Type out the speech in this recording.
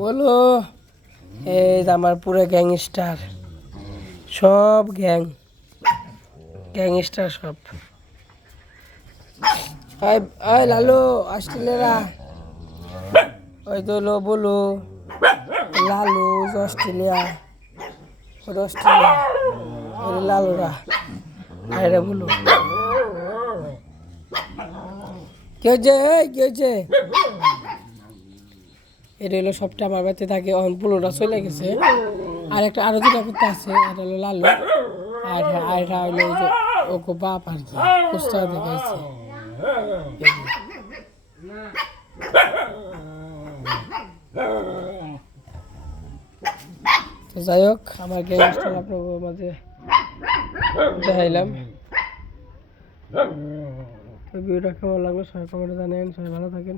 বলো। এই যে আমার পুরো গ্যাংস্টার, সব গ্যাংস্টার সব। আয় আয় লালু অস্ট্রেলিয়া, ওই তো লো বলো লালু অস্ট্রেলিয়া, ওটা অস্ট্রেলিয়া, ওরে লালুরা আরে বলো কি হচ্ছে, কি হচ্ছে? এটা হলো সবটা আমার বাড়িতে থাকে, পুলোটা চলে গেছে। আর একটা আরো দুটা কুত্তা আছে, এটা হলো লালু, আর এটা হলো ওই যে ওকে বাপ আর কি, কুস্তা দেখাইছে। তো যাই হোক, আমার গ্যাংস্টার আপনাদের মাঝে দেখাইলাম। তো ভিডিওটা কেমন লাগলো সবাই কমেন্টে জানেন। সবাই ভালো থাকেন।